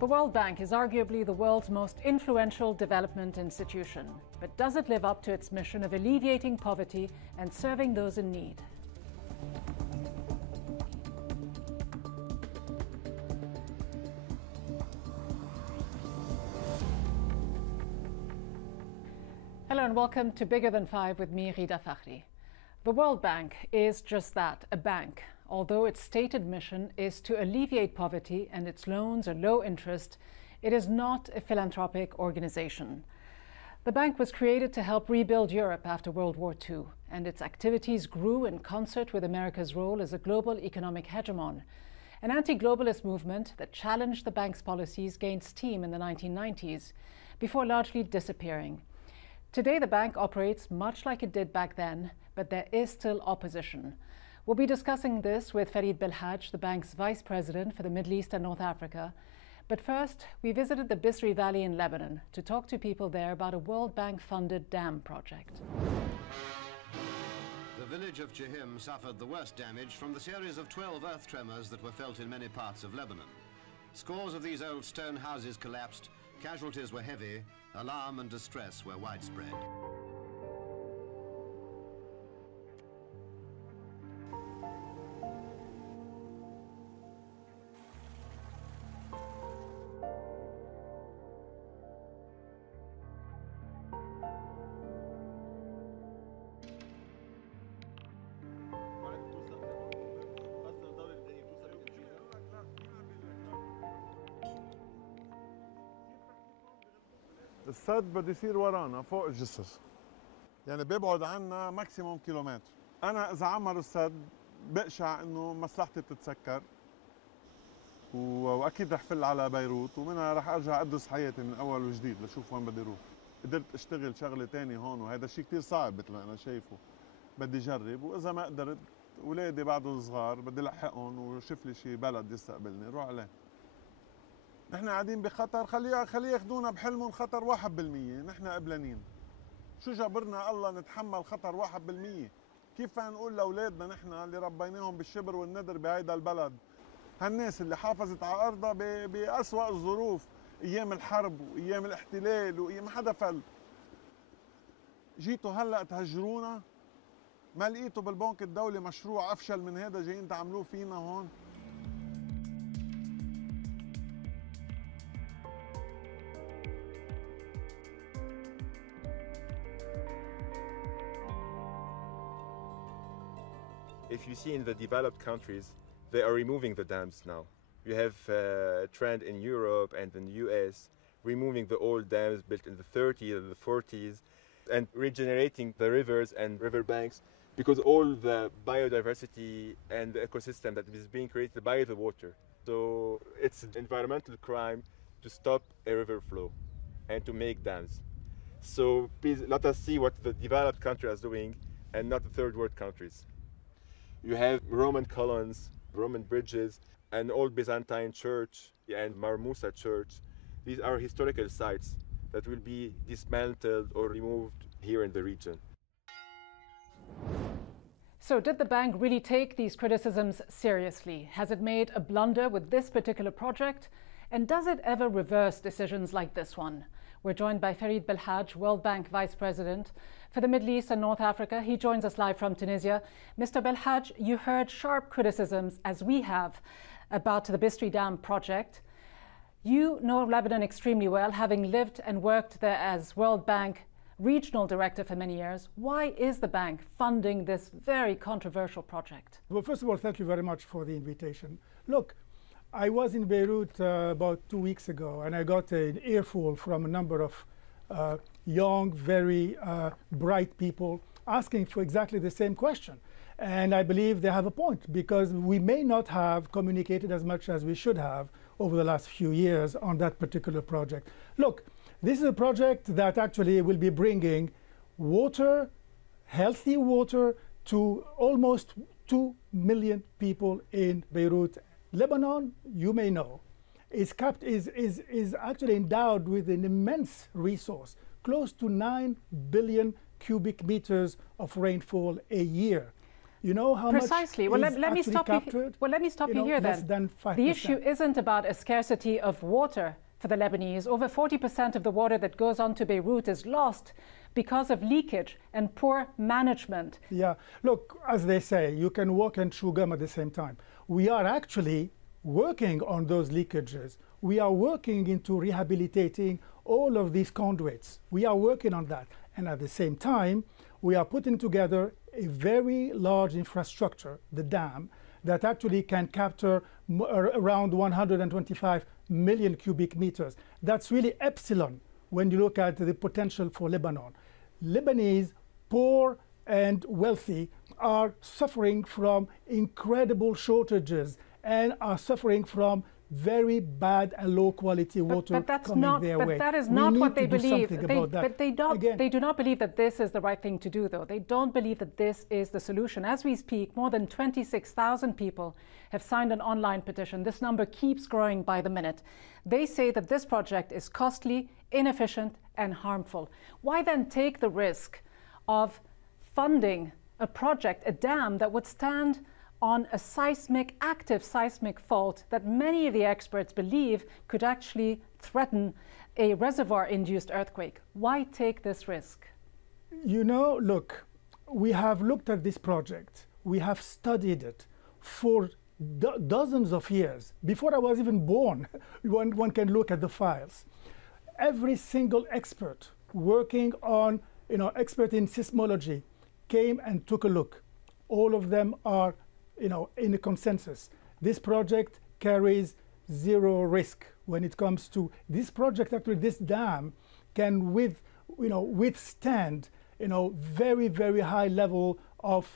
The World Bank is arguably the world's most influential development institution, but does it live up to its mission of alleviating poverty and serving those in need? Hello and welcome to Bigger Than Five with me, Ghida Fakhry. The World Bank is just that, a bank. Although its stated mission is to alleviate poverty and its loans are low interest, it is not a philanthropic organization. The bank was created to help rebuild Europe after World War II, and its activities grew in concert with America's role as a global economic hegemon. An anti-globalist movement that challenged the bank's policies gained steam in the 1990s, before largely disappearing. Today, the bank operates much like it did back then, but there is still opposition. We'll be discussing this with Ferid Belhaj, the bank's vice president for the Middle East and North Africa. But first, we visited the Bisri Valley in Lebanon to talk to people there about a World Bank-funded dam project. The village of Chihim suffered the worst damage from the series of 12 earth tremors that were felt in many parts of Lebanon. Scores of these old stone houses collapsed, casualties were heavy, alarm and distress were widespread. السد بده يصير ورانا فوق الجسر، يعني بيبعد عنا ماكسيموم كيلومتر. أنا إذا عمروا السد بقشع إنه مصلحتي بتتسكر وأكيد رح فل على بيروت ومنها رح أرجع أدرس حياتي من أول وجديد لشوف وين بدي أروح. قدرت أشتغل شغلة تانية هون وهذا شيء كتير صعب مثل ما أنا شايفه. بدي أجرب وإذا ما قدرت أولادي بعده صغار بدي لحقهم وشوف لي شيء بلد يستقبلني روح عليه. نحن قاعدين بخطر خليه ياخذونا بحلمهم خطر 1%، نحن قبلانين. شو جبرنا الله نتحمل خطر 1%؟ كيف نقول لاولادنا نحن اللي ربيناهم بالشبر والندر بهيدا البلد، هالناس اللي حافظت على ارضها بأسوأ الظروف، ايام الحرب وايام الاحتلال وايام ما حدا فل. جيتوا هلا تهجرونا؟ ما لقيتوا بالبنك الدولي مشروع افشل من هذا جايين تعملوه فينا هون؟ If you see in the developed countries, they are removing the dams now. You have a trend in Europe and in the US, removing the old dams built in the 30s and the 40s and regenerating the rivers and riverbanks because all the biodiversity and the ecosystem that is being created by the water. So it's an environmental crime to stop a river flow and to make dams. So please let us see what the developed countries are doing and not the third world countries. You have Roman columns, Roman bridges, an old Byzantine church and Marmusa church. These are historical sites that will be dismantled or removed here in the region. So did the bank really take these criticisms seriously? Has it made a blunder with this particular project? And does it ever reverse decisions like this one? We're joined by Ferid Belhaj, World Bank Vice President for the Middle East and North Africa. He joins us live from Tunisia. Mr. Belhaj, you heard sharp criticisms, as we have, about the Bisri Dam project. You know Lebanon extremely well, having lived and worked there as World Bank Regional Director for many years. Why is the bank funding this very controversial project? Well, first of all, thank you very much for the invitation. Look, I was in Beirut about 2 weeks ago, and I got an earful from a number of young, very bright people asking for exactly the same question. And I believe they have a point, because we may not have communicated as much as we should have over the last few years on that particular project. Look, this is a project that actually will be bringing water, healthy water, to almost 2 million people in Beirut. Lebanon, you may know, is actually endowed with an immense resource, close to 9 billion cubic meters of rainfall a year. You know how Precisely. much Well, is let me actually stop captured? you. Well, let me stop you here less then. than 5%. The issue isn't about a scarcity of water for the Lebanese. Over 40% of the water that goes on to Beirut is lost because of leakage and poor management. Yeah, look, as they say, you can walk and chew gum at the same time. We are actually working on those leakages. We are working into rehabilitating all of these conduits. We are working on that. And at the same time, we are putting together a very large infrastructure, the dam, that actually can capture around 125 million cubic meters. That's really epsilon when you look at the potential for Lebanon. Lebanese, poor and wealthy, are suffering from incredible shortages and are suffering from very bad and low quality water coming their way. But that is not what they believe. But they do not believe that this is the right thing to do, though. They don't believe that this is the solution. As we speak, more than 26,000 people have signed an online petition. This number keeps growing by the minute. They say that this project is costly, inefficient, and harmful. Why then take the risk of funding a project, a dam that would stand on a active seismic fault that many of the experts believe could actually threaten a reservoir-induced earthquake? Why take this risk? You know, look, we have looked at this project. We have studied it for dozens of years. Before I was even born, one can look at the files. Every single expert working on, expert in seismology came and took a look. All of them are in a consensus. This project carries zero risk when it comes to this project. Actually, this dam can withstand very, very high level of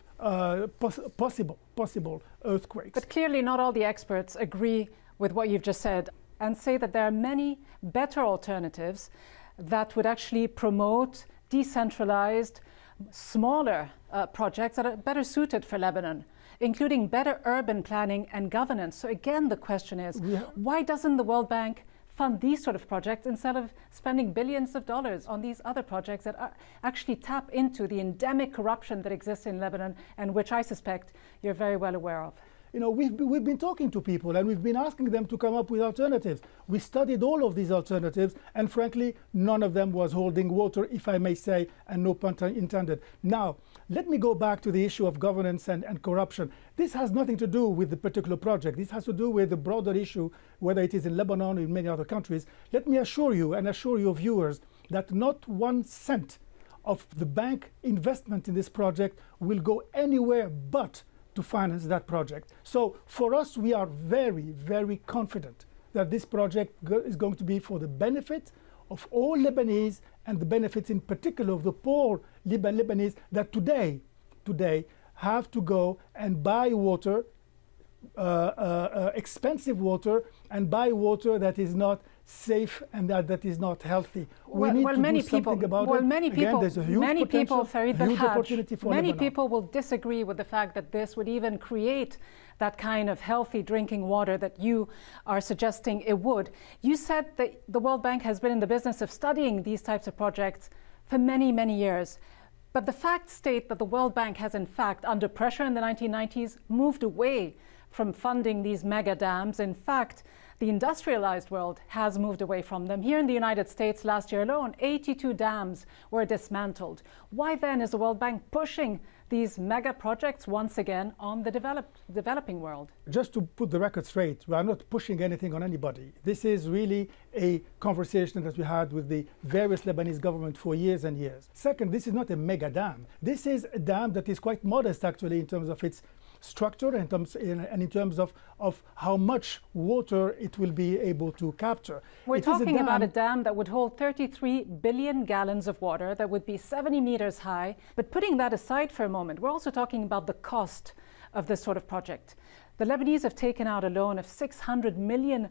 possible earthquakes. But clearly not all the experts agree with what you've just said and say that there are many better alternatives that would actually promote decentralized, smaller projects that are better suited for Lebanon, including better urban planning and governance. So again, the question is, why doesn't the World Bank fund these sort of projects instead of spending billions of dollars on these other projects that actually tap into the endemic corruption that exists in Lebanon and which I suspect you're very well aware of? We've been talking to people and we've been asking them to come up with alternatives. We studied all of these alternatives and frankly, none of them was holding water, if I may say, and no pun intended. Now, let me go back to the issue of governance and corruption. This has nothing to do with the particular project. This has to do with the broader issue, whether it is in Lebanon or in many other countries. Let me assure you and assure your viewers that not 1 cent of the bank investment in this project will go anywhere but to finance that project. So for us, we are very, very confident that this project is going to be for the benefit of all Lebanese and the benefits in particular of the poor Lebanese that today have to go and buy water, expensive water, and buy water that is not safe and that is not healthy. We need to do something about it. Many people, there's a huge potential, Ferid huge Belhaj, opportunity for many Lebanon. people will disagree with the fact that this would even create that kind of healthy drinking water that you are suggesting it would. You said that the World Bank has been in the business of studying these types of projects for many, many years. But the facts state that the World Bank has in fact, under pressure in the 1990s, moved away from funding these mega dams. In fact, the industrialized world has moved away from them. Here in the United States last year alone, 82 dams were dismantled. Why then is the World Bank pushing these mega projects once again on the developing world? Just to put the record straight, we are not pushing anything on anybody. This is really a conversation that we had with the various Lebanese government for years and years. Second, this is not a mega dam. This is a dam that is quite modest actually in terms of its structure and in terms of how much water it will be able to capture. We're talking about a dam that would hold 33 billion gallons of water, that would be 70 meters high. But putting that aside for a moment, we're also talking about the cost of this sort of project. The Lebanese have taken out a loan of $600 million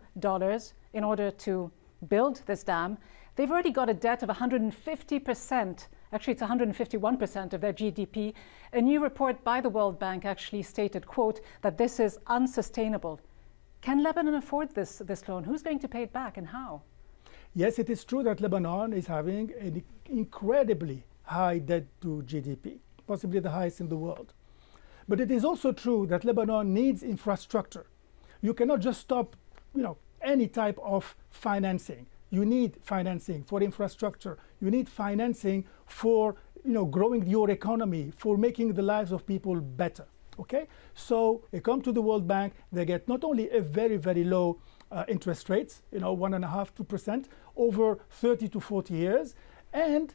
in order to build this dam. They've already got a debt of 150%. Actually, it's 151% of their GDP. A new report by the World Bank actually stated, quote, that this is unsustainable. Can Lebanon afford this loan? Who's going to pay it back and how? Yes, it is true that Lebanon is having an incredibly high debt to GDP, possibly the highest in the world. But it is also true that Lebanon needs infrastructure. You cannot just stop, any type of financing. You need financing for infrastructure. You need financing for, growing your economy, for making the lives of people better. Okay? So they come to the World Bank. They get not only a very, very low interest rates, 1.5%, 2% over 30 to 40 years, and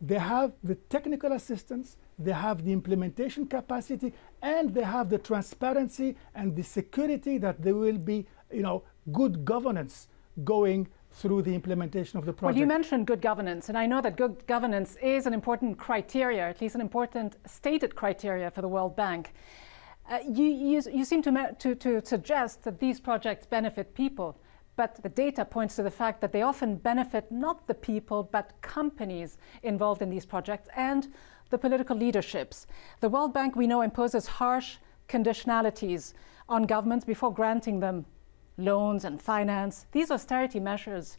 they have the technical assistance, they have the implementation capacity, and they have the transparency and the security that there will be, good governance going through the implementation of the project. Well, you mentioned good governance, and I know that good governance is an important criteria, at least an important stated criteria for the World Bank. You seem to suggest that these projects benefit people, but the data points to the fact that they often benefit not the people, but companies involved in these projects and the political leaderships. The World Bank, we know, imposes harsh conditionalities on governments before granting them loans and finance. These austerity measures,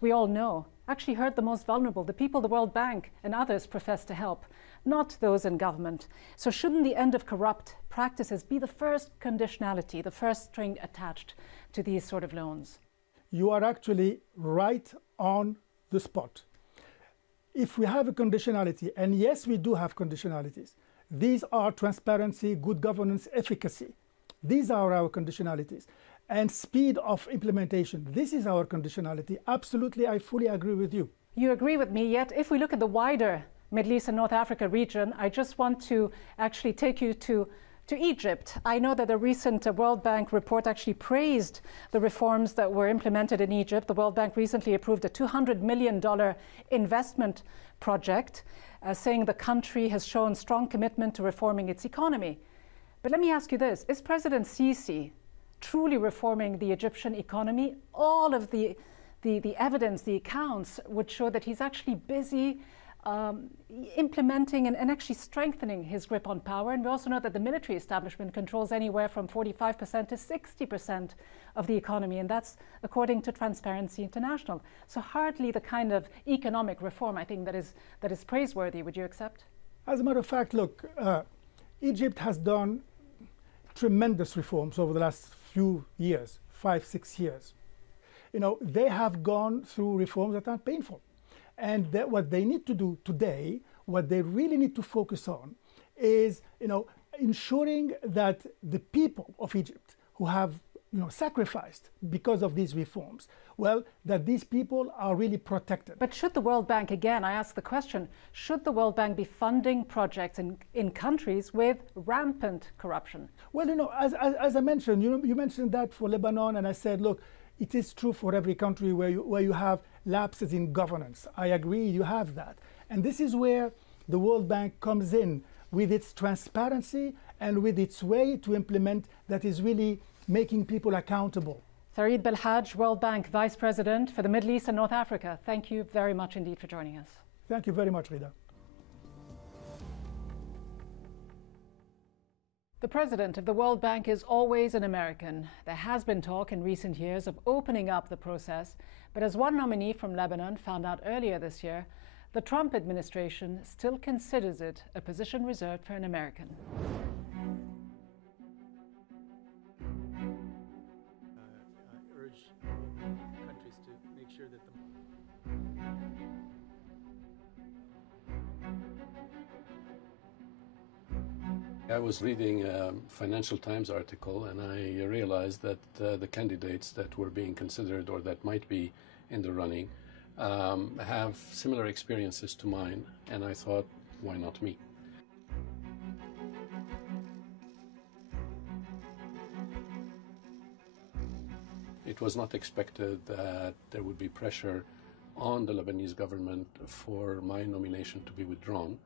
we all know, actually hurt the most vulnerable, the people the World Bank and others profess to help, not those in government. So shouldn't the end of corrupt practices be the first conditionality, the first string attached to these sort of loans? You are actually right on the spot. If we have a conditionality, and yes, we do have conditionalities, these are transparency, good governance, efficacy. These are our conditionalities. And speed of implementation, this is our conditionality. Absolutely, I fully agree with you. You agree with me, yet if we look at the wider Middle East and North Africa region, I just want to actually take you to Egypt. I know that a recent World Bank report actually praised the reforms that were implemented in Egypt. The World Bank recently approved a $200 million investment project, saying the country has shown strong commitment to reforming its economy. But let me ask you this, is President Sisi truly reforming the Egyptian economy? All of the evidence, the accounts would show that he's actually busy implementing and actually strengthening his grip on power. And we also know that the military establishment controls anywhere from 45% to 60% of the economy, and that's according to Transparency International. So hardly the kind of economic reform, I think, that is praiseworthy. Would you accept? As a matter of fact, look, Egypt has done tremendous reforms over the last few years, 5-6 years. They have gone through reforms that are painful. And what they need to do today, what they really need to focus on is, ensuring that the people of Egypt who have, sacrificed because of these reforms, that these people are really protected. But should the World Bank, again, I ask the question, should the World Bank be funding projects in countries with rampant corruption? Well, as I mentioned, you mentioned that for Lebanon, and I said, look, it is true for every country where you have lapses in governance. I agree, you have that. And this is where the World Bank comes in with its transparency and with its way to implement that is really making people accountable. Ferid Belhaj, World Bank Vice President for the Middle East and North Africa, thank you very much indeed for joining us. Thank you very much, Ghida. The president of the World Bank is always an American. There has been talk in recent years of opening up the process, but as one nominee from Lebanon found out earlier this year, the Trump administration still considers it a position reserved for an American. I urge countries to make sure that I was reading a Financial Times article, and I realized that the candidates that were being considered or that might be in the running have similar experiences to mine, and I thought, why not me? It was not expected that there would be pressure on the Lebanese government for my nomination to be withdrawn.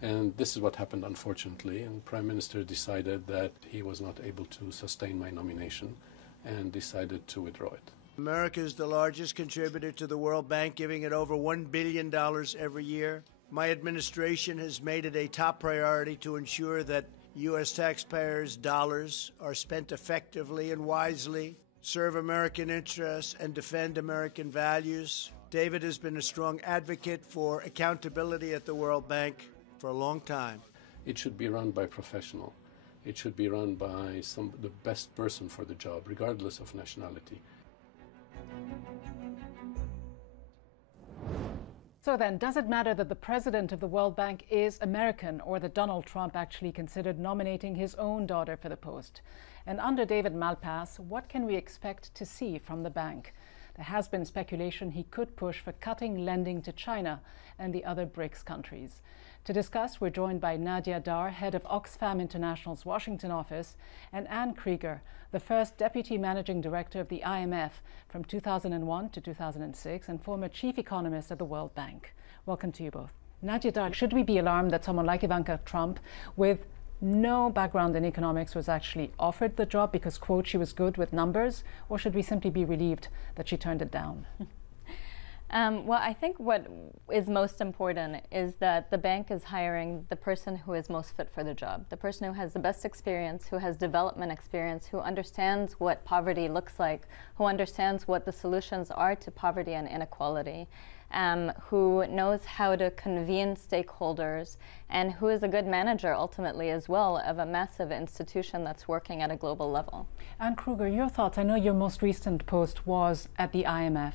And this is what happened, unfortunately, and the Prime Minister decided that he was not able to sustain my nomination and decided to withdraw it. America is the largest contributor to the World Bank, giving it over $1 billion every year. My administration has made it a top priority to ensure that U.S. taxpayers' dollars are spent effectively and wisely, serve American interests, and defend American values. David has been a strong advocate for accountability at the World Bank for a long time. it should be run by professional. It should be run by the best person for the job, regardless of nationality. So then, does it matter that the president of the World Bank is American, or that Donald Trump actually considered nominating his own daughter for the post? And under David Malpass, what can we expect to see from the bank? There has been speculation he could push for cutting lending to China and the other BRICS countries. To discuss, we're joined by Nadia Dar, head of Oxfam International's Washington office, and Anne Krieger, the first deputy managing director of the IMF from 2001 to 2006 and former chief economist at the World Bank. Welcome to you both. Nadia Dar, should we be alarmed that someone like Ivanka Trump, with no background in economics, was actually offered the job because, quote, she was good with numbers, or should we simply be relieved that she turned it down? Well, I think what is most important is that the bank is hiring the person who is most fit for the job, the person who has the best experience, who has development experience, who understands what poverty looks like, who understands what the solutions are to poverty and inequality, who knows how to convene stakeholders, and who is a good manager ultimately as well of a massive institution that's working at a global level. Anne Krieger, your thoughts? I know your most recent post was at the IMF.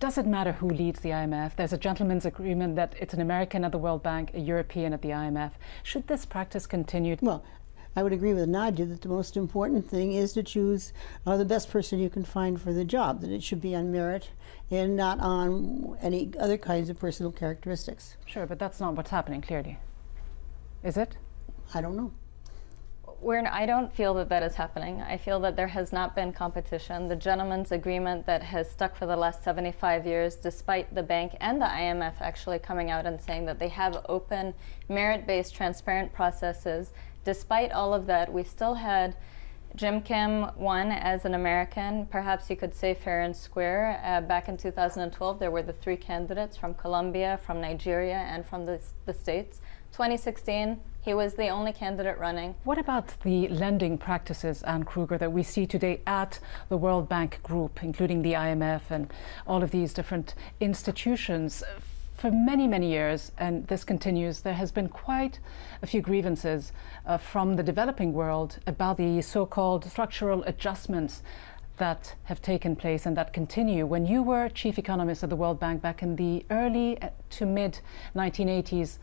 Does it matter who leads the IMF? There's a gentleman's agreement that it's an American at the World Bank, a European at the IMF. Should this practice continue? Well, I would agree with Nadia that the most important thing is to choose the best person you can find for the job, that it should be on merit and not on any other kinds of personal characteristics. Sure, but that's not what's happening, clearly. Is it? I don't know. I don't feel that that is happening. I feel that there has not been competition. The gentleman's agreement that has stuck for the last 75 years, despite the bank and the IMF actually coming out and saying that they have open, merit-based, transparent processes, despite all of that, we still had Jim Kim won as an American, perhaps you could say fair and square. Back in 2012, there were the three candidates from Colombia, from Nigeria, and from the States. 2016, he was the only candidate running. What about the lending practices, Anne Krieger, that we see today at the World Bank Group, including the IMF and all of these different institutions? For many, many years, and this continues, there has been quite a few grievances from the developing world about the so-called structural adjustments that have taken place and that continue. When you were chief economist at the World Bank back in the early to mid 1980s,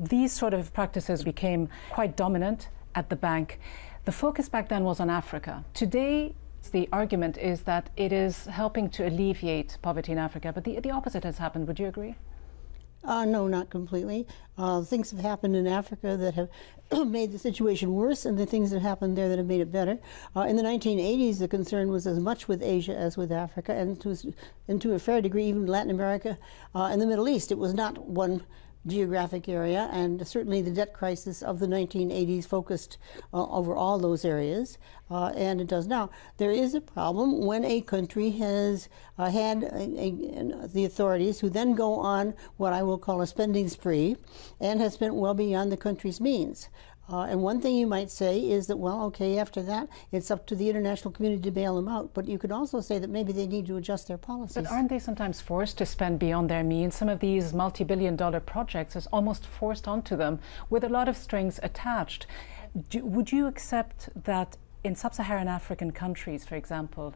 these sort of practices became quite dominant at the bank. The focus back then was on Africa. Today, the argument is that it is helping to alleviate poverty in Africa, but the opposite has happened. Would you agree? No, not completely. Things have happened in Africa that have made the situation worse, and the things that happened there that have made it better. In the 1980s, the concern was as much with Asia as with Africa, and to a fair degree, even Latin America and the Middle East. It was not one geographic area, and certainly the debt crisis of the 1980s focused over all those areas, and it does now. There is a problem when a country has had the authorities who then go on what I will call a spending spree and has spent well beyond the country's means. And one thing you might say is that, well, okay, after that, it's up to the international community to bail them out. But you could also say that maybe they need to adjust their policies. But aren't they sometimes forced to spend beyond their means? Some of these multi-billion-dollar projects is almost forced onto them with a lot of strings attached. Would you accept that in sub-Saharan African countries, for example,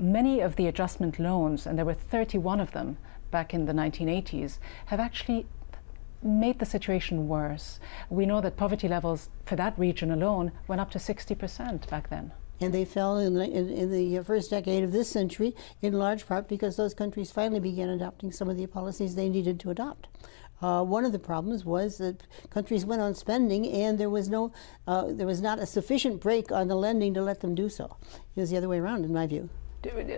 many of the adjustment loans, and there were 31 of them back in the 1980s, have actually made the situation worse? We know that poverty levels for that region alone went up to 60% back then. And they fell in the first decade of this century, in large part because those countries finally began adopting some of the policies they needed to adopt. One of the problems was that countries went on spending, and there was not a sufficient brake on the lending to let them do so. It was the other way around, in my view.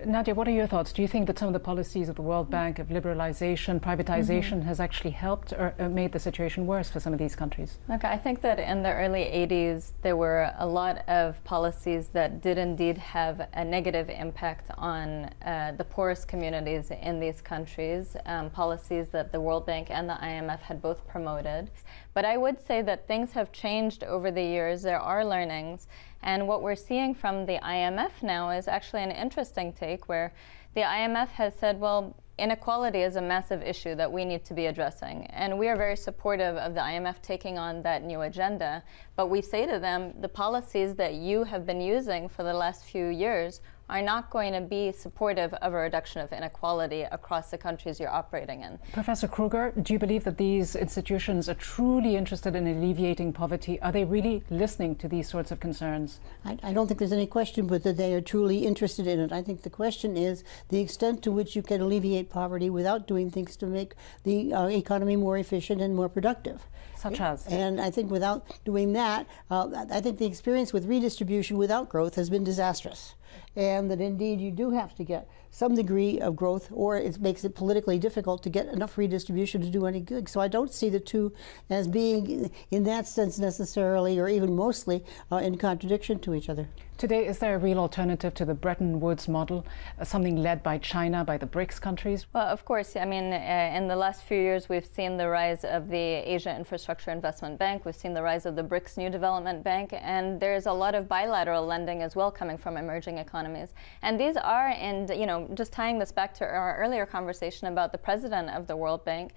Nadia, what are your thoughts? Do you think that some of the policies of the World Bank of liberalization, privatization has actually helped or made the situation worse for some of these countries? Look, I think that in the early 80s, there were a lot of policies that did indeed have a negative impact on the poorest communities in these countries, policies that the World Bank and the IMF had both promoted. But I would say that things have changed over the years. There are learnings. And what we're seeing from the IMF now is actually an interesting take, where the IMF has said, well, inequality is a massive issue that we need to be addressing. And we are very supportive of the IMF taking on that new agenda. But we say to them, the policies that you have been using for the last few years are not going to be supportive of a reduction of inequality across the countries you're operating in. Professor Kruger, do you believe that these institutions are truly interested in alleviating poverty? Are they really listening to these sorts of concerns? I don't think there's any question but that they are truly interested in it. I think the question is the extent to which you can alleviate poverty without doing things to make the economy more efficient and more productive. Such as? And I think without doing that, I think the experience with redistribution without growth has been disastrous. And that indeed you do have to get some degree of growth, or it makes it politically difficult to get enough redistribution to do any good. So I don't see the two as being, in that sense, necessarily or even mostly in contradiction to each other. Today, is there a real alternative to the Bretton Woods model, something led by China, by the BRICS countries? Well, of course. I mean, in the last few years, we've seen the rise of the Asia Infrastructure Investment Bank. We've seen the rise of the BRICS New Development Bank. And there's a lot of bilateral lending as well coming from emerging economies. And these are, and just tying this back to our earlier conversation about the president of the World Bank,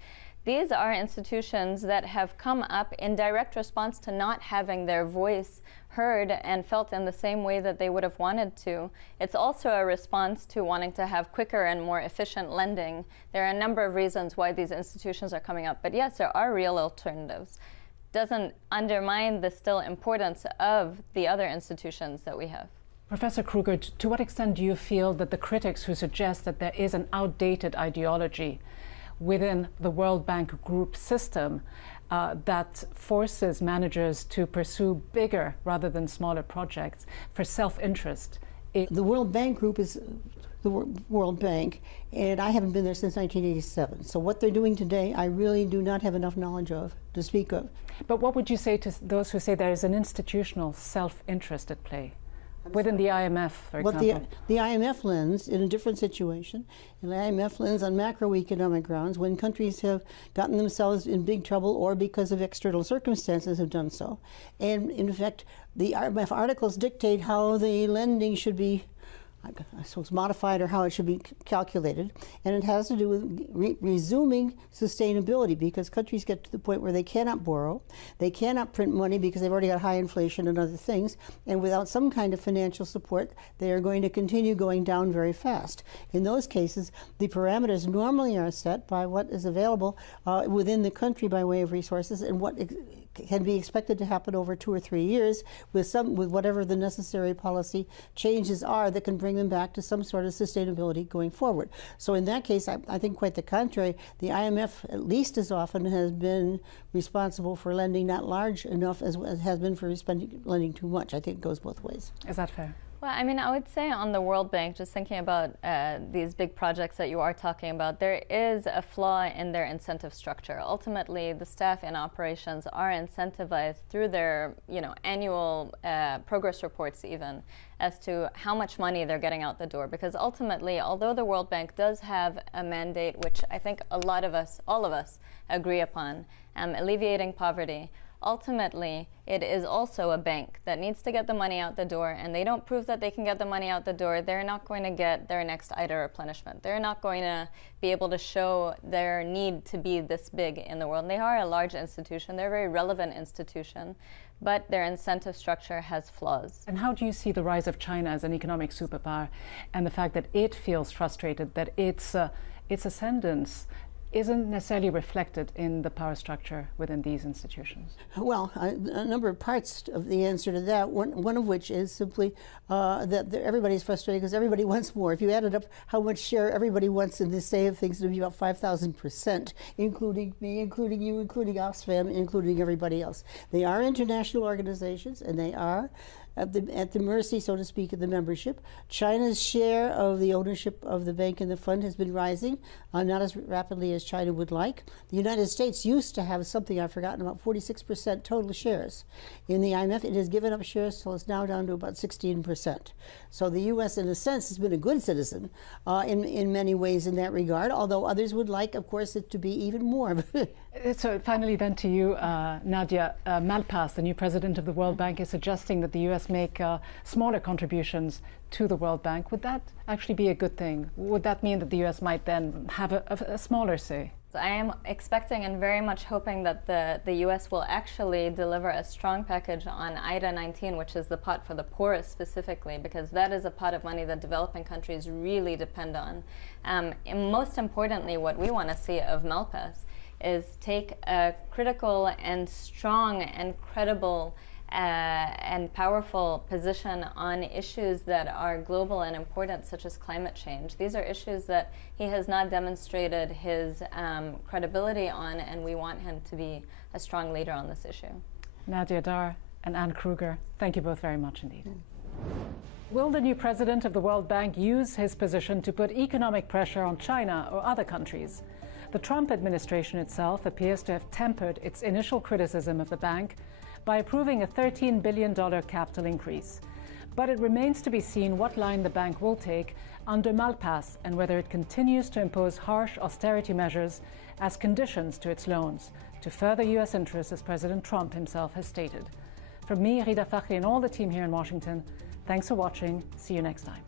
these are institutions that have come up in direct response to not having their voice heard and felt in the same way that they would have wanted to. It's also a response to wanting to have quicker and more efficient lending. There are a number of reasons why these institutions are coming up, but yes, there are real alternatives. Doesn't undermine the still importance of the other institutions that we have. Professor Kruger, to what extent do you feel that the critics who suggest that there is an outdated ideology within the World Bank group system that forces managers to pursue bigger rather than smaller projects for self-interest? The World Bank group is the World Bank, and I haven't been there since 1987. So what they're doing today, I really do not have enough knowledge of to speak of. But what would you say to those who say there is an institutional self-interest at play? Within the IMF, for example. The IMF lends in a different situation. And the IMF lends on macroeconomic grounds when countries have gotten themselves in big trouble or because of external circumstances have done so. And in fact, the IMF articles dictate how the lending should be, I suppose, modified or how it should be calculated. And it has to do with resuming sustainability, because countries get to the point where they cannot borrow, they cannot print money because they've already got high inflation and other things, and without some kind of financial support, they are going to continue going down very fast. In those cases, the parameters normally are set by what is available within the country by way of resources and what can be expected to happen over 2 or 3 years with whatever the necessary policy changes are that can bring them back to some sort of sustainability going forward. So in that case, I think quite the contrary. The IMF, at least as often, has been responsible for lending not large enough as has been for lending too much. I think it goes both ways. Is that fair? Well, I mean, I would say on the World Bank, just thinking about these big projects that you are talking about, there is a flaw in their incentive structure. Ultimately, the staff in operations are incentivized through their, annual progress reports even, as to how much money they're getting out the door. Because ultimately, although the World Bank does have a mandate, which I think all of us agree upon, alleviating poverty, ultimately, it is also a bank that needs to get the money out the door, and they don't prove that they can get the money out the door, they're not going to get their next IDA replenishment. They're not going to be able to show their need to be this big in the world. And they are a large institution, they're a very relevant institution, but their incentive structure has flaws. And how do you see the rise of China as an economic superpower and the fact that it feels frustrated that its ascendance isn't necessarily reflected in the power structure within these institutions? Well, a number of parts of the answer to that, one of which is simply that everybody's frustrated because everybody wants more. If you added up how much share everybody wants in this state of things, it would be about 5,000%, including me, including you, including Oxfam, including everybody else. They are international organizations, and they are at the mercy, so to speak, of the membership. China's share of the ownership of the bank and the fund has been rising, not as rapidly as China would like. The United States used to have something I've forgotten, about 46% total shares. In the IMF, it has given up shares, so it's now down to about 16%. So the U.S., in a sense, has been a good citizen in many ways in that regard, although others would like, of course, it to be even more So finally then to you, Nadia, Malpass, the new president of the World Bank, is suggesting that the US make smaller contributions to the World Bank. Would that actually be a good thing? Would that mean that the US might then have a smaller say? I am expecting and very much hoping that the US will actually deliver a strong package on IDA 19, which is the pot for the poorest specifically, because that is a pot of money that developing countries really depend on. And most importantly, what we want to see of Malpass is take a critical and strong and credible and powerful position on issues that are global and important, such as climate change. These are issues that he has not demonstrated his credibility on, and we want him to be a strong leader on this issue. Nadia Dar and Anne Kruger, thank you both very much indeed. Will the new president of the World Bank use his position to put economic pressure on China or other countries? The Trump administration itself appears to have tempered its initial criticism of the bank by approving a $13 billion capital increase. But it remains to be seen what line the bank will take under Malpass and whether it continues to impose harsh austerity measures as conditions to its loans, to further US interests, as President Trump himself has stated. From me, Ghida Fakhry, and all the team here in Washington, thanks for watching. See you next time.